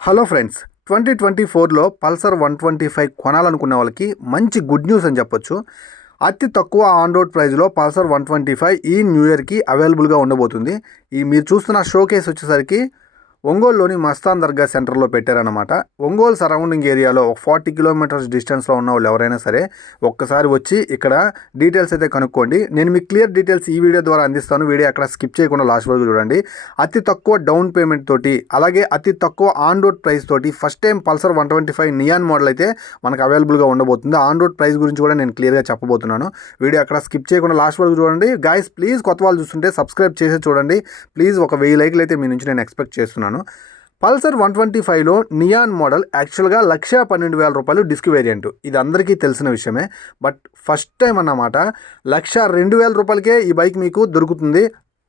Hello friends twenty twenty ఫోర్లో Pulsar one twenty five కొనాలనుకునే వాళ్ళకి మంచి గుడ్ న్యూస్ అని చెప్పొచ్చు. అతి తక్కువ ఆన్ రోడ్ ప్రైస్లో పల్సర్ వన్ ట్వంటీ ఫైవ్ ఈ న్యూ ఇయర్కి అవైలబుల్గా ఉండబోతుంది. ఈ మీరు చూస్తున్న షో కేస్ వచ్చేసరికి ఒంగోలులోని మస్తాన్ దర్గా సెంటర్లో పెట్టారనమాట ఒంగోలు సరౌండింగ్ ఏరియాలో ఒక ఫార్టీ కిలోమీటర్స్ డిస్టెన్స్లో ఉన్న వాళ్ళు ఎవరైనా సరే ఒక్కసారి వచ్చి ఇక్కడ డీటెయిల్స్ అయితే కనుక్కోండి. నేను మీకు క్లియర్ డీటెయిల్స్ ఈ వీడియో ద్వారా అందిస్తాను. వీడియో అక్కడ స్కిప్ చేయకుండా లాస్ట్ వరకు చూడండి. అతి తక్కువ డౌన్ పేమెంట్ తోటి అలాగే అతి తక్కువ ఆన్ రోడ్ ప్రైస్ తోటి first time Pulsar one twenty five Neon model అయితే మనకు అవైలబుల్గా ఉండబోతుంది. ఆన్ రోడ్ ప్రైస్ గురించి కూడా నేను క్లియర్గా చెప్పబోతున్నాను. వీడియో అక్కడ స్కిప్ చేయకుండా లాస్ట్ వరకు చూడండి. గాయస్ ప్లీజ్ కొత్త వాళ్ళు చూస్తుంటే సబ్స్క్రైబ్ చేసి చూడండి. ప్లీజ్ ఒక వెయ్యి లైక్లు అయితే మీ నుంచి నేను ఎక్స్పెక్ట్ చేస్తున్నాను. పల్సర్ వన్ ట్వంటీ ఫైవ్లో నియాన్ మోడల్ యాక్చువల్గా లక్ష పన్నెండు వేల రూపాయలు డిస్క్ వేరియంట్. ఇది అందరికీ తెలిసిన విషయమే. బట్ ఫస్ట్ టైం అన్నమాట లక్ష రెండు వేల రూపాయలకే ఈ బైక్ మీకు దొరుకుతుంది.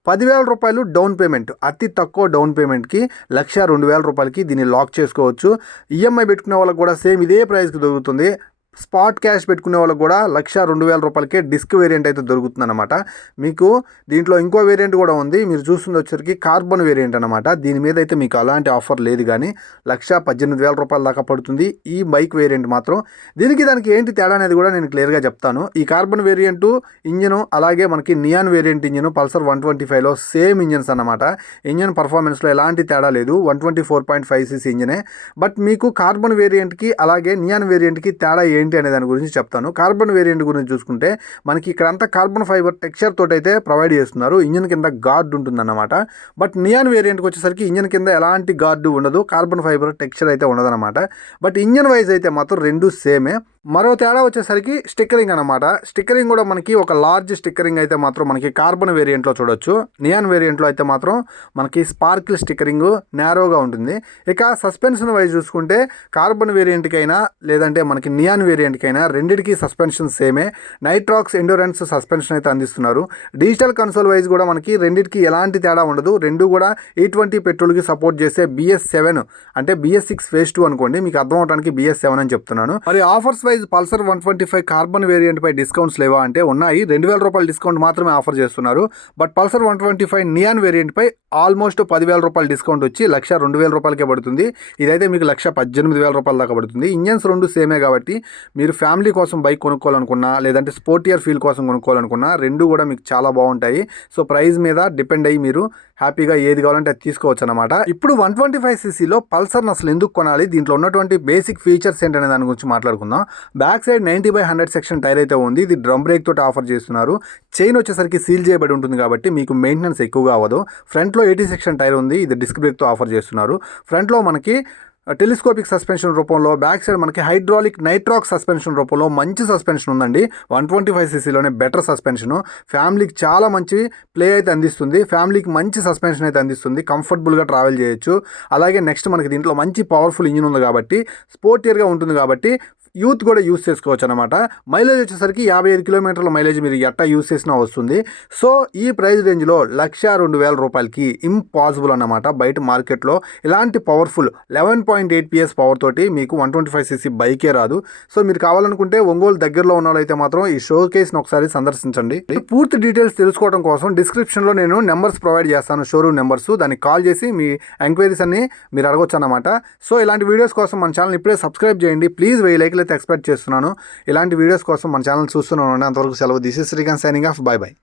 పదివేల రూపాయలు డౌన్ పేమెంట్ అతి తక్కువ డౌన్ పేమెంట్కి లక్ష రెండు వేల రూపాయలకి దీన్ని లాక్ చేసుకోవచ్చు. ఈఎంఐ పెట్టుకునే వాళ్ళకి కూడా సేమ్ ఇదే ప్రైస్కి దొరుకుతుంది. స్పాట్ క్యాష్ పెట్టుకునే వాళ్ళకి కూడా లక్ష రెండు వేల రూపాయలకే డిస్క్ వేరియంట్ అయితే దొరుకుతుంది అనమాట మీకు దీంట్లో ఇంకో వేరియంట్ కూడా ఉంది. మీరు చూస్తుంది వచ్చరికి కార్బన్ వేరియంట్ అనమాట దీని మీద అయితే మీకు అలాంటి ఆఫర్ లేదు కానీ లక్ష పద్దెనిమిది వేల రూపాయల దాకా పడుతుంది ఈ బైక్ వేరియంట్ మాత్రం. దీనికి దానికి ఏంటి తేడా అనేది కూడా నేను క్లియర్గా చెప్తాను. ఈ కార్బన్ వేరియంట్ ఇంజను అలాగే మనకి Neon variant engine Pulsar one twenty ఫైవ్లో సేమ్ ఇంజన్స్ అనమాట ఇంజన్ పర్ఫార్మెన్స్లో ఎలాంటి తేడా లేదు. One twenty four point five CC ఇంజనే. But మీకు కార్బన్ వేరియంట్కి అలాగే నియాన్ వేరియంట్కి తేడా ఏంటి అనే దాని గురించి చెప్తాను. కార్బన్ వేరియంట్ గురించి చూసుకుంటే మనకి ఇక్కడ అంతా కార్బన్ ఫైబర్ టెక్స్చర్ తోటి అయితే ప్రొవైడ్ చేస్తున్నారు. ఇంజన్ కింద గార్డ్ ఉంటుందన్నమాట. బట్ నియాన్ వేరియంట్కి వచ్చేసరికి ఇంజన్ కింద ఎలాంటి గార్డు ఉండదు. కార్బన్ ఫైబర్ టెక్స్చర్ అయితే ఉండదన్నమాట. బట్ ఇంజన్ వైజ్ అయితే మాత్రం రెండు సేమే. మరో తేడా వచ్చేసరికి స్టిక్కరింగ్ అనమాట స్టిక్కరింగ్ కూడా మనకి ఒక లార్జ్ స్టిక్కరింగ్ అయితే మాత్రం మనకి కార్బన్ వేరియంట్లో చూడొచ్చు. నియాన్ వేరియంట్లో అయితే మాత్రం మనకి స్పార్కిల్ స్టిక్కరింగ్ నేరోగా ఉంటుంది. ఇక సస్పెన్షన్ వైజ్ చూసుకుంటే కార్బన్ వేరియంట్కి అయినా లేదంటే మనకి నియాన్ వేరియంట్కి అయినా రెండింటికి సస్పెన్షన్ సేమే. నైట్రాక్స్ ఎండోరెన్స్ సస్పెన్షన్ అయితే అందిస్తున్నారు. డిజిటల్ కన్సోల్ వైజ్ కూడా మనకి రెండింటికి ఎలాంటి తేడా ఉండదు. రెండు కూడా ఈ ట్వంటీ పెట్రోల్కి సపోర్ట్ చేసే బిఎస్ సెవెన్ అంటే బిఎస్ సిక్స్ ఫేస్ టూ అనుకోండి. మీకు అర్థం అవడానికి బిఎస్ సెవెన్ అని చెప్తున్నాను. మరి offers wise Pulsar one twenty five carbon variant పై డిస్కౌంట్స్ లేవా అంటే ఉన్నాయి. రెండు వేల రూపాయల డిస్కౌంట్ మాత్రమే ఆఫర్ చేస్తున్నారు. But Pulsar one twenty five neon variant pi almost పదివేల రూపాయల డిస్కౌంట్ వచ్చి లక్ష రెండు వేల రూపాయలకే పడుతుంది. ఇదైతే మీకు లక్ష పద్దెనిమిది వేల రూపాయల దాకా పడుతుంది. ఇంజన్స్ రెండు సేమే కాబట్టి మీరు ఫ్యామిలీ కోసం బైక్ కొనుక్కోవాలనుకున్నా లేదంటే స్పోర్టియర్ ఫీల్ కోసం కొనుక్కోవాలనుకున్నా రెండు కూడా మీకు చాలా బాగుంటాయి. సో ప్రైస్ మీద డిపెండ్ అయ్యి మీరు హ్యాపీగా ఏది కావాలంటే అది తీసుకోవచ్చు అనమాట ఇప్పుడు వన్ ట్వంటీ ఫైవ్ సీసీలో పల్సర్ అసలు ఎందుకు కొనాలి? దీంట్లో ఉన్నటువంటి బేసిక్ ఫీచర్స్ ఏంటనే దాని గురించి మాట్లాడుకుందాం. Back side ninety by hundred section tyre అయితే ఉంది. ఇది డ్రమ్ బ్రేక్ తోటి ఆఫర్ చేస్తున్నారు. చైన్ వచ్చేసరికి సీల్ చేయబడి ఉంటుంది కాబట్టి మీకు మెయింటెనెన్స్ ఎక్కువగా అవ్వదు. ఫ్రంట్లో ఎయిటీ సెక్షన్ టైర్ ఉంది. ఇది డిస్క్ బ్రేక్తో ఆఫర్ చేస్తున్నారు. ఫ్రంట్లో మనకి టెలిస్కోపిక్ సస్పెన్షన్ రూపంలో బ్యాక్ సైడ్ మనకి హైడ్రాలిక్ నైట్రాక్ సస్పెన్షన్ రూపంలో మంచి సస్పెన్షన్ ఉందండి. వన్ ట్వంటీ ఫైవ్ సీసీలోనే బెటర్ సస్పెన్షన్. ఫ్యామిలీకి చాలా మంచి ప్లే అయితే అందిస్తుంది. ఫ్యామిలీకి మంచి సస్పెన్షన్ అయితే అందిస్తుంది. కంఫర్టబుల్గా ట్రావెల్ చేయొచ్చు. అలాగే నెక్స్ట్ మనకి దీంట్లో మంచి పవర్ఫుల్ ఇంజిన్ ఉంది కాబట్టి స్పోర్టియర్గా ఉంటుంది కాబట్టి యూత్ కూడా యూస్ చేసుకోవచ్చు అనమాట మైలేజ్ వచ్చేసరికి యాభై ఐదు కిలోమీటర్ల మైలేజ్ మీరు ఎట్టా యూస్ చేసినా వస్తుంది. సో ఈ ప్రైస్ రేంజ్లో లక్ష రెండు వేల రూపాయలకి ఇంపాసిబుల్ అన్నమాట. బయట మార్కెట్లో ఇలాంటి powerful eleven point eight PS power తోటి మీకు వన్ ట్వంటీ ఫైవ్ సీసీ బైకే రాదు. సో మీరు కావాలనుకుంటే ఒంగోలు దగ్గరలో ఉన్న వాళ్ళైతే మాత్రం ఈ షో కేస్ని ఒకసారి సందర్శించండి. పూర్తి డీటెయిల్స్ తెలుసుకోవడం కోసం డిస్క్రిప్షన్లో నేను నెంబర్స్ ప్రొవైడ్ చేస్తాను షోరూమ్ నెంబర్స్. దానికి కాల్ చేసి మీ ఎంక్వైరీస్ అన్ని మీరు అడగొచ్చు అనమాట సో ఇలాంటి వీడియోస్ కోసం మన ఛానల్ ఇప్పుడే సబ్స్క్రైబ్ చేయండి. ప్లీజ్ వెయ్యి లైక్ అయితే ఎక్స్పెక్ట్ చేస్తున్నాను. ఇలాంటి వీడియోస్ కోసం మన ఛానల్ చూస్తున్నాను అంతవరకు సెలవు. This is Srikanth signing off bye bye